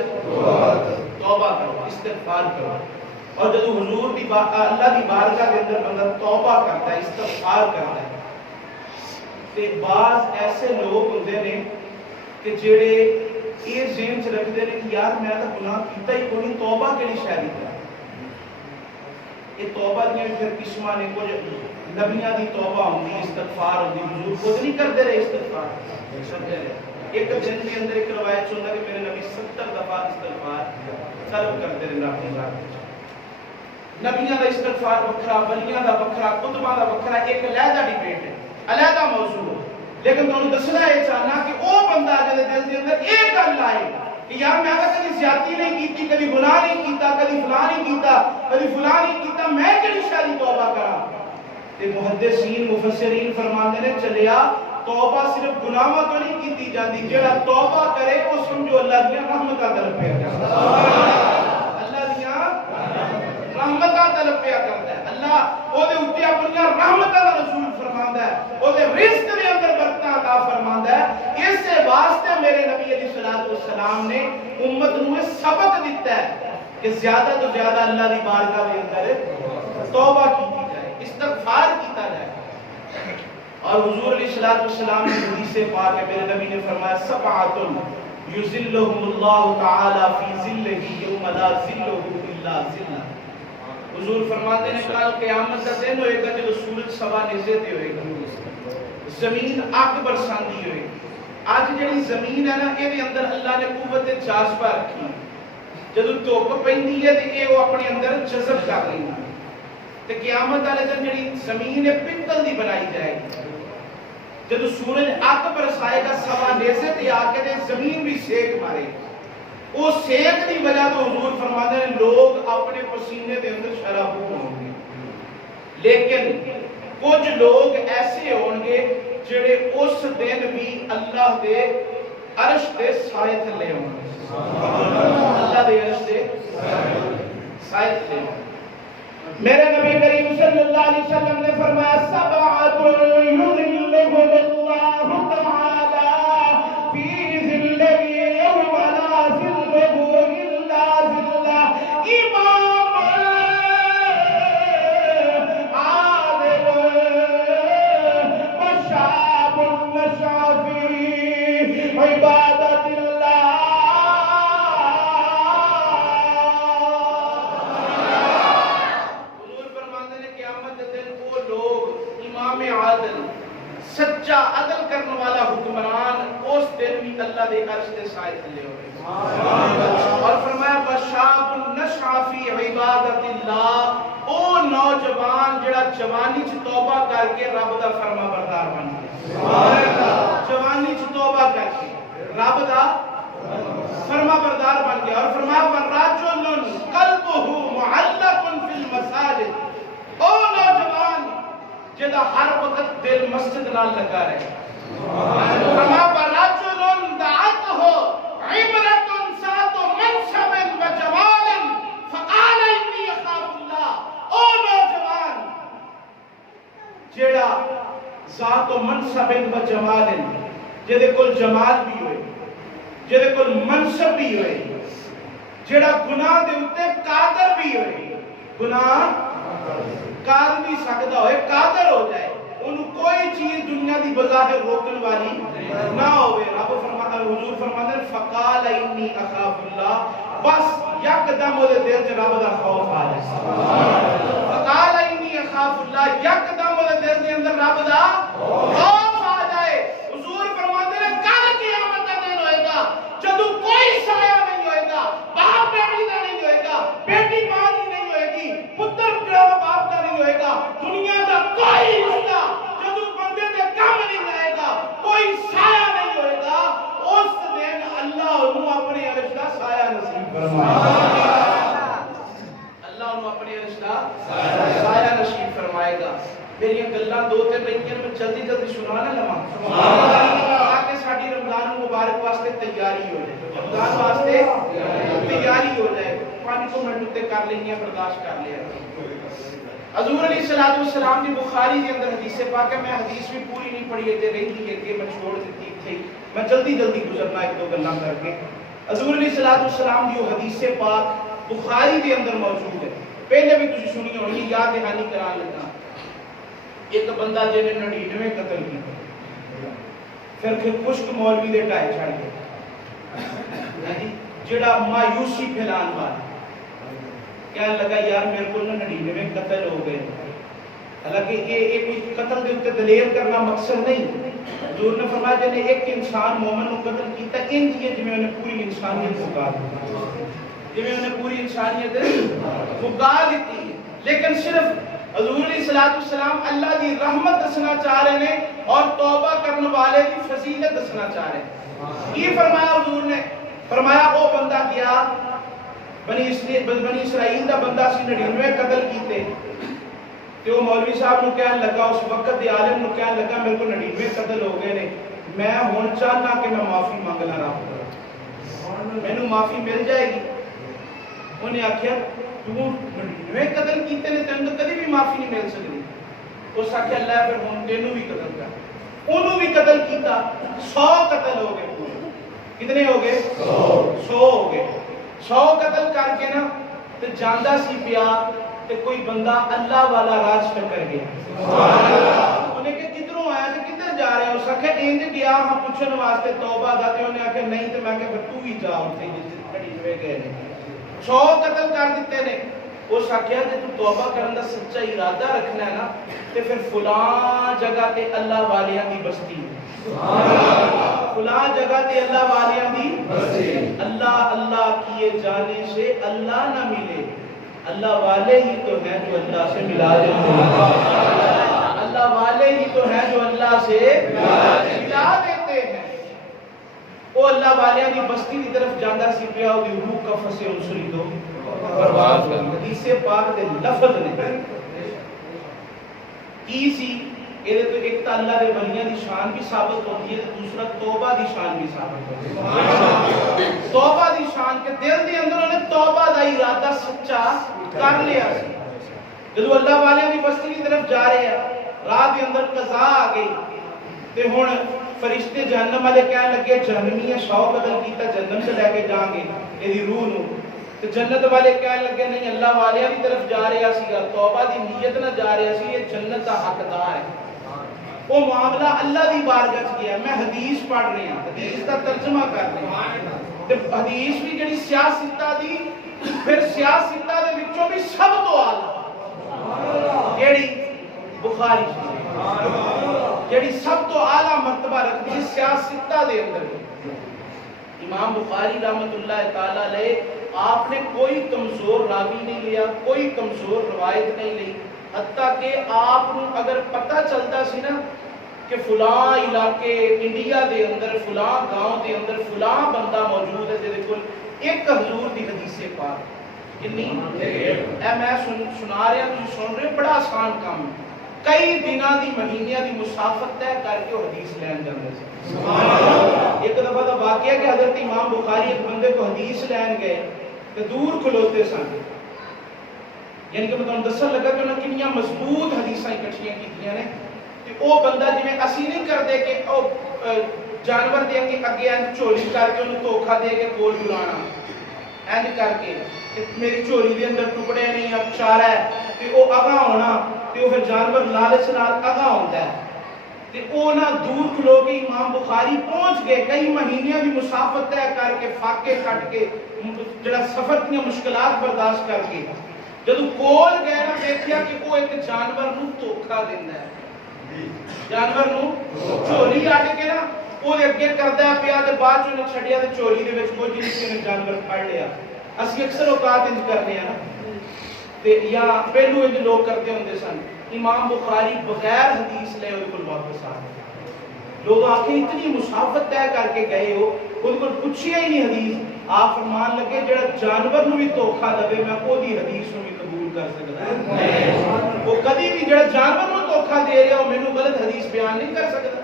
توبہ کرو، استغفار کرو. اور جب حضور دی اللہ دی بارگاہ کے اندر بندہ توبہ کرتا ہے، استغفار کرتا ہے، تے بعض ایسے لوگ ہوندے نے کہ جڑے یہ ذہن چ رکھتے ہیں کہ یار میں تو گناہ کیتا ہی کوئی نہیں، توبہ کیڑی شے دی کرا. یہ توبہ دیاں پھر قسماں نے، کچھ نبیاں دی توبہ ہوندی، استغفار ہوندی. حضور خود نہیں کرتے رہے استغفار، سمجھے رہے. ایک دن کے اندر ایک روایت سننا کہ میرے نبی 70 دفعہ استغفار طلب کرتے رہے اپنی ذات. نبیاں دا استغفار وکھرا، ولیاں دا وکھرا، قطباں دا وکھرا، ایک علیحدہ ڈیبیٹ ہے، علیحدہ موضوع ہے. لیکن تمہیں دسنا یہ چاہنا کہ وہ بندہ جے دل کے اندر ایک گل آئے کہ یار میں کبھی زیادتی نہیں کیتی، کبھی گناہ نہیں کیتا، کبھی فلاں نہیں کیتا، کبھی فلاں نہیں کیتا، میں کیڑی شادی توبہ کراں. تے محدثین مفسرین فرماندے نے چلیا توبہ صرف گناہاں تو نہیں کیتی جاندی، جڑا توبہ کرے وہ سمجھو اللہ دی رحمتاں طلب پیا کردا ہے، اللہ دی رحمتاں طلب پیا کردا ہے. اللہ او دے اوتے اپنی رحمتاں دا رسول فرماندا ہے، او دے رزق دے اندر برکتاں عطا فرماندا ہے. اس واسطے میرے نبی علیہ الصلوۃ والسلام نے امت نوں سبق دیتا ہے کہ زیادہ تو زیادہ اللہ دی بارگاہ دے اندر توبہ کی جائے، استغفار کیتا جائے. اور حضور علیہ الصلوۃ والسلام کی حدیث پاک ہے، میرے نبی نے فرمایا سبعۃ یذلھم اللہ تعالی فی ظلہ یوم لا ظل الا ظلہ. حضور فرماتے ہیں کل قیامت کا دن ہوئے گا جب سورج سوا نیزے تے ہوئے گا، زمین اگ برساندی ہوئے گی. آج جڑی زمین ہے نا اے دے اندر اللہ نے قوت جاذبہ رکھی، جدوں دھوپ پیندی ہے تے اے وہ اپنے اندر جذب کر لیندی تے قیامت والے دن جڑی زمین ہے پتل دی بنائی جائے گی. جدوں سورج اگ برسائے گا سوا نیزے تے آ کے تے زمین بھی سیک مارے گی. وہ سیک دی وجہ تو حضور فرماتے ہیں لوگ اپنے پسینے دے اندر شرابور ہوں گے، لیکن کچھ لوگ ایسے ہوں گے جڑے اس دن بھی اللہ دے عرش دے سائے تھلے ہوں گے، اللہ دے عرش دے سائے تھلے ہوں گے. میرے نبی کریم صلی اللہ علیہ وسلم نے فرمایا سبعۃ یظلھم اللہ تعالی فی ظلہ یوم لا ظل الا ظلہ. امام عادل وشاب نشأ فی عبادت اللہ. سچا عدل کرنے والا حکمران اس دن بھی اللہ دے عرش دے سائے تھلے ہوئے. اور فرمایا بشاب نشأ فی عبادت اللہ، او نوجوان جڑا جوانی چ توبہ کر کے رب دا فرما بردار بن گیا، جوانی چ توبہ کر کے رب دا فرما بردار بن گیا. اور فرمایا ورجل قلبہ معلق فی المساجد، او نوجوان جدا ہر وقت دل مسجد نال لگا رہے. فرمایا برجل دعته عبرة ذات منصب وجمال فقال انی اخاف اللہ. او نوجوان جڑا ذات منصب و جمال، جدے کول جمال بھی ہوئے، جدے کول منصب بھی ہوئے، جڑا گناہ دے اوتے قادر بھی ہوئے، گناہ کار بھی سکتا ہوئے، قادر ہو جائے، انہوں کوئی چیز دنیا دی بظاہر روکن والی نہ ہوئے. رب فرماتا ہے، حضور فرماتا ہے فقال انی اخاف اللہ، بس یک دم وہ دل سے رب دا خوف آ جائے. فقال انی اخاف اللہ، یک دم وہ دل کے اندر رب دا خوف آ جائے. حضور فرماتے ہیں کل قیامت کا دن ہوئے گا جدوں کوئی سایہ نہیں ہوئے گا، باپ بیٹی کا نہیں ہوئے گا، بیٹی ماں کی نہیں ہوئے گی، پتر باپ کا نہیں ہوئے گا، دنیا کا کوئی رشتہ جدوں بندے دے کام نہیں آئے گا، کوئی سایہ نہیں ہوئے گا. اس دن اللہ انہوں اپنے عرش کا سایہ نصیب فرمائے گا، اللہ انہوں اپنے عرش کا سایہ نصیب فرمائے گا. میری گلاں دو تین رہیاں میں جلدی جلدی سنانا لواں تاکہ ساڈی رمضان مبارک واسطے تیاری ہو جائے، رمضان واسطے تیاری ہو جائے. 5 منٹ تے کر لینی برداشت کر لیا. حضور علیہ الصلوۃ والسلام کی بخاری کے اندر حدیث پاک ہے، میں حدیث بھی پوری نہیں پڑھی ہے رہی ہے کہ میں چھوڑ دیتی تھی، میں جلدی گزرنا ایک دو گلاں کر کے۔ حضور علیہ الصلوۃ والسلام دی وہ حدیث پاک بخاری دے اندر موجود ہے، پہلے بھی تسی سنی ہونی، یاد دہانی کران لگا۔ ایک بندہ جنے 99 قتل کیتے، پھر خشک مولوی دے ٹائے چھڑ گئے، جڑا مایوسی پھیلان والا کہنے لگا یار میرے کو 99 قتل ہو گئے۔ حالانکہ یہ کوئی قتل دے اوپر دلیر کرنا مقصد نہیں، حضور نے فرمایا جنے ایک انسان مومن کو قتل کیتا انج ہی جویں انہیں پوری انسانیت مکا دی، جویں انہیں پوری انسانیت مکا دیتی ہے۔ لیکن صرف حضور علیہ الصلوۃ والسلام اللہ دی رحمت دسنا چاہ رہے ہیں اور توبہ کرنے والے کی فضیلت دسنا چاہ رہے ہیں۔ یہ فرمایا حضور نے، فرمایا وہ بندہ گیا بنی اسرائیل دا بندہ سی 99 قتل کیتے، تے وہ مولوی صاحب نو کہنے لگا، اس وقت دے عالم نو کہنے لگا میرے کو 99 قتل ہو گئے نے، میں ہن چاہنا کہ میں معافی مانگنا رب کو، مینوں معافی مل جائے گی؟ انہیں آخیا تو 99 قتل کیتے نے، تینوں کدی بھی معافی نہیں مل سکتی۔ اس آخیا اللہ پھر ہن تینوں بھی قتل کر، انہوں بھی قتل کیتا، 100 قتل ہو گئے پورے۔ کتنے ہو گئے؟ 100 ہو گئے۔ 100 قتل کر کے نا تے جاندا سی پیا تے کوئی بندہ اللہ والا راج کر گیا، انہیں کہ کدھروں آیا تے کدھر جا رہا ہے؟ اس آخیا انج گیا ہاں پوچھن واسطے توبہ دا، تے انہیں آخیا نہیں تے میں کہ پھر تو ہی جا اتنے جس کھڑی ہوئے گئے نے 100 قتل کر دیتے نے۔ اس آخیا جے تو توبہ کرن دا سچا ارادہ رکھنا ہے نا تے پھر فلاں جگہ تے اللہ والیاں دی بستی، فلاں جگہ تے اللہ والیاں دی بستی، اللہ اللہ کیے جانے سے اللہ نہ ملے، اللہ والے ہی تو ہیں جو اللہ سے ملا دیتے ہیں، اللہ والے ہی تو ہیں جو اللہ سے ملا دیتے ہیں۔ وہ اللہ والیاں دی بستی کی طرف جاندہ سی پیا، وہ دی روح کا فسے انسری تو برباد کر حدیث پاک دے لفظ نے کی سی، یہ تو ایک تا اللہ دے ولیاں دی شان بھی ثابت ہوتی ہے، دوسرا توبہ دی شان بھی ثابت ہوتی ہے۔ توبہ دی شان کے دل دے اندر انہیں توبہ دا ارادہ سچا کر لیا سی۔ جدو اللہ والے دی بستی کی طرف جا رہے ہیں، رات دے اندر قضا آ گئی تے ہن فرشتے جہنم والے کہنے لگے جہنمی 100 قتل کیتا جہنم سے لے کے جائیں گے یہ روح نو، تو جنت والے کہنے لگے نہیں اللہ والے کی طرف جا رہا سی، توبہ دی نیت نہ جا رہا سی، یہ جنت کا حقدار ہے۔ وہ معاملہ اللہ دی بارگاہ چ گیا۔ میں حدیث پڑھ رہی ہوں، حدیث کا ترجمہ کر رہی ہوں، تے حدیث بھی جڑی سیاستہ دی، پھر سیاستہ دے وچوں بھی سب تو اعلی جڑی بخاری جڑی سب تو اعلی مرتبہ رکھتی ہے سیاستہ دے اندر۔ امام بخاری رحمۃ اللہ تعالی علیہ آپ نے کوئی کمزور راوی نہیں لیا، کوئی کمزور روایت نہیں لی، حتیٰ کہ آپ کو اگر پتہ چلتا سی نا کہ فلاں علاقے انڈیا دے اندر فلاں گاؤں دے اندر فلاں بندہ موجود ہے جے کول ایک حضور دی حدیث پاک کنی اے میں سنا رہا تم سن رہے بڑا آسان کام ہے، کئی دنوں دی مہینیاں دی مسافت طے کر کے حدیث لین جاندے سی۔ ایک دفعہ کا واقعہ کہ حضرت امام بخاری ایک بندے کو حدیث لین گئے کہ دور کھلوتے سن، یعنی کہ میں تمہیں دسن لگا کہ انہوں نے کنیاں مضبوط حدیثاں اکٹھیاں کیتیاں نے، کہ وہ بندہ جنہیں اسی نہیں کرتے کہ او جانور دے کے اگے انج چولی کر کے انہوں دھوکھا دے کے کول بلانا انج کر کے کہ میری چولی دے اندر ٹکڑے نہیں اب چارہ ہے کہ وہ اگاں ہونا کہ وہ پھر جانور لالچ نال اگاں ہوتا ہے، کہ وہ نہ دور کھلو کے امام بخاری پہنچ گئے، کئی مہینیاں بھی مسافت طے کر کے فاقے کٹ کے جڑا سفر کی مشکلات برداشت کر کے جدو کول گئے نا دیکھیا کہ وہ ایک جانور نو دھوکھا دیندا ہے، جانور نو چولی اڈ کے نا وہ اگے کردا پیا تے بعد چوں نے چھڈیا تے چولی دے وچ کوئی نہیں جانور پھڑ لیا۔ اسی اکثر اوقات انج کرنے ہیں نا تے یا پہلو انج لوگ کرتے ہوندے سن، امام بخاری بغیر حدیث لے ان کو واپس آ گئے، لوگ آکھیں اتنی مسافت طے کر کے گئے ہو ان کو پوچھیا ہی نہیں حدیث، آپ فرمان لگے جڑا جانور نو بھی دھوکھا دے میں او دی حدیث نو بھی قبول کر سکتا ہے، وہ کبھی بھی جڑا جانور نو دھوکھا دے رہا ہو مینوں غلط حدیث بیان نہیں کر سکتا،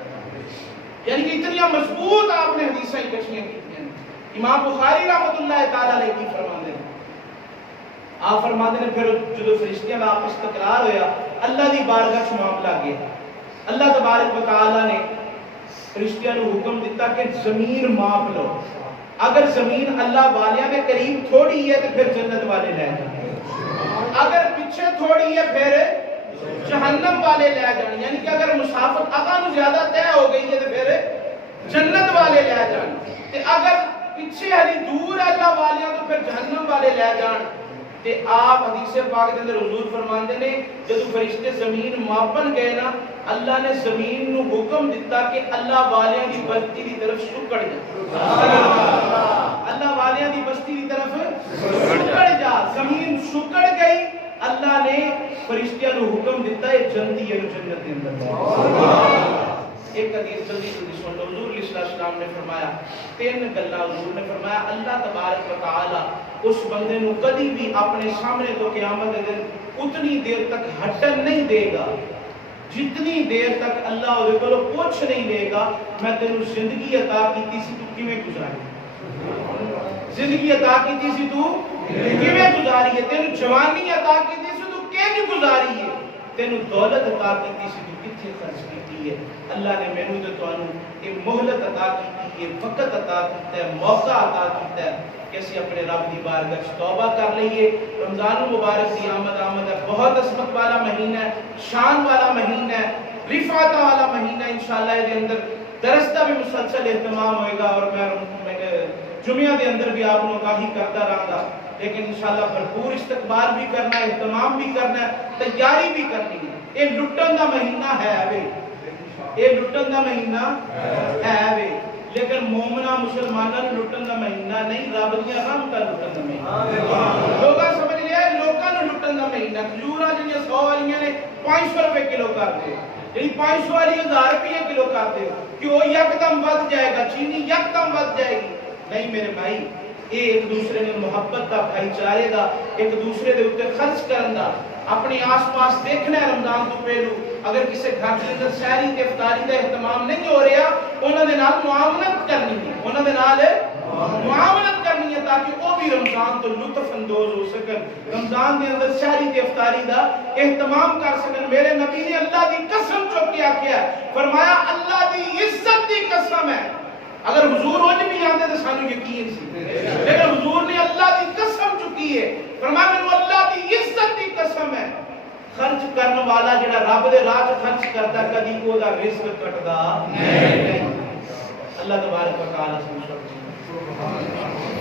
یعنی کہ اتنی مضبوط آپ نے حدیثاں اکٹھیاں کی ہیں۔ امام بخاری رحمۃ اللہ تعالی علیہ کی فرماندے ہیں، آپ فرماندے نے پھر جدو فرشتیاں دا آپس تکرار ہویا اللہ دی بارگاہ چ معاملہ گیا، اللہ تبارک و تعالی نے فرشتیاں نو حکم دیتا کہ زمین ماپ لو، اگر زمین اللہ والیاں دے قریب تھوڑی ہے تو پھر جنت والے لے جائیں، اگر پیچھے تھوڑی ہے پھر جہنم والے لے جان، یعنی کہ اگر مسافت اگاں نو زیادہ طے ہو گئی ہے تو پھر جنت والے لے جان، تے اگر پیچھے ہلی دور ہے اللہ والیاں تو پھر جہنم والے لے جان۔ تے آپ حدیث پاک دے اندر حضور فرماندے نے جدوں فرشتے زمین ماپن گئے نا، اللہ نے زمین نو حکم دیتا کہ اللہ والیاں دی بستی دی طرف سکڑ جا، اللہ والیاں دی بستی دی طرف سکڑ جا، زمین سکڑ گئی، اللہ نے فرشتیاں نو حکم دیتا ہے جلدی یہ جنت کے اندر۔ ایک حدیث جلدی جلدی سن لو، حضور علیہ السلام نے فرمایا تین گلاں، حضور نے فرمایا اللہ تبارک و تعالی اس بندے نو کبھی بھی اپنے سامنے تو قیامت کے دن اتنی دیر تک ہٹن نہیں دے گا جتنی دیر تک اللہ وہ کو پوچھ نہیں لے گا میں تینوں زندگی عطا کیتی سی تو کیویں گزاری، زندگی عطا کیتی سی تو کیویں گزاری ہے، تینوں جوانی عطا کیتی سی تو کیویں گزاری ہے، تینوں دولت عطا کیتی سی تو کتھے خرچ کیتی ہے۔ اللہ نے مینوں تے تانوں یہ مہلت عطا کیتی ہے، وقت عطا کیتا ہے، موقع عطا کیتا ہے کہ اسی اپنے رب دی بارگاہ وچ توبہ کر لئیے۔ رمضان المبارک دی آمد ہے، بہت عظمت والا مہینہ ہے، شان والا مہینہ ہے، رفعت والا مہینہ ہے، انشاءاللہ دے اندر درس دا بھی مسلسل اہتمام ہوئے گا، اور میں جمعہ دے اندر بھی آپ لوگ آگاہی کرتا رہا گا، لیکن انشاءاللہ بھرپور استقبال بھی کرنا ہے، اہتمام بھی کرنا ہے، تیاری بھی کرنی ہے۔ یہ لٹن دا مہینہ ہے وے، یہ لٹن دا مہینہ ہے وے، لیکن مومنہ مسلمانہ لٹن دا مہینہ نہیں، رب دیاں رحمتاں لٹن دا مہینہ۔ لوگاں سمجھ لیا ہے لوکاں نوں لٹن دا مہینہ، کھجوراں جڑیاں 100 والیاں نے 500 روپے کلو کر دے، یعنی 500 والی 1000 روپے کلو کر دے کہ وہ یکدم ود جائے گا، چینی یکدم ود جائے گی۔ نہیں میرے بھائی، یہ ایک دوسرے نے محبت دا، بھائی چارے دا، ایک دوسرے دے اوپر خرچ کرن دا، اپنے آس پاس دیکھنا ہے رمضان تو پہلو، اگر کسی گھر کے اندر سحری تے افطاری دا اہتمام نہیں ہو رہا، انہاں دے نال معاونت کرنی ہے، انہاں دے نال معاونت کرنی ہے تاکہ وہ بھی رمضان تو لطف اندوز ہو سکن، رمضان دے اندر سحری تے افطاری دا اہتمام کر سکن۔ میرے نبی نے اللہ دی قسم چوک کے آکھیا ہے، فرمایا اللہ دی عزت دی قسم ہے، اگر حضور ہونے بھی آتے تو سانو یقین سی، لیکن حضور نے اللہ دی قسم چکی ہے، فرمایا میں اللہ دی عزت دی قسم ہے، خرچ کرنے والا جڑا رب دے راہ خرچ کرتا کدی او دا رزق کٹدا نہیں۔ اللہ تبارک و تعالی سے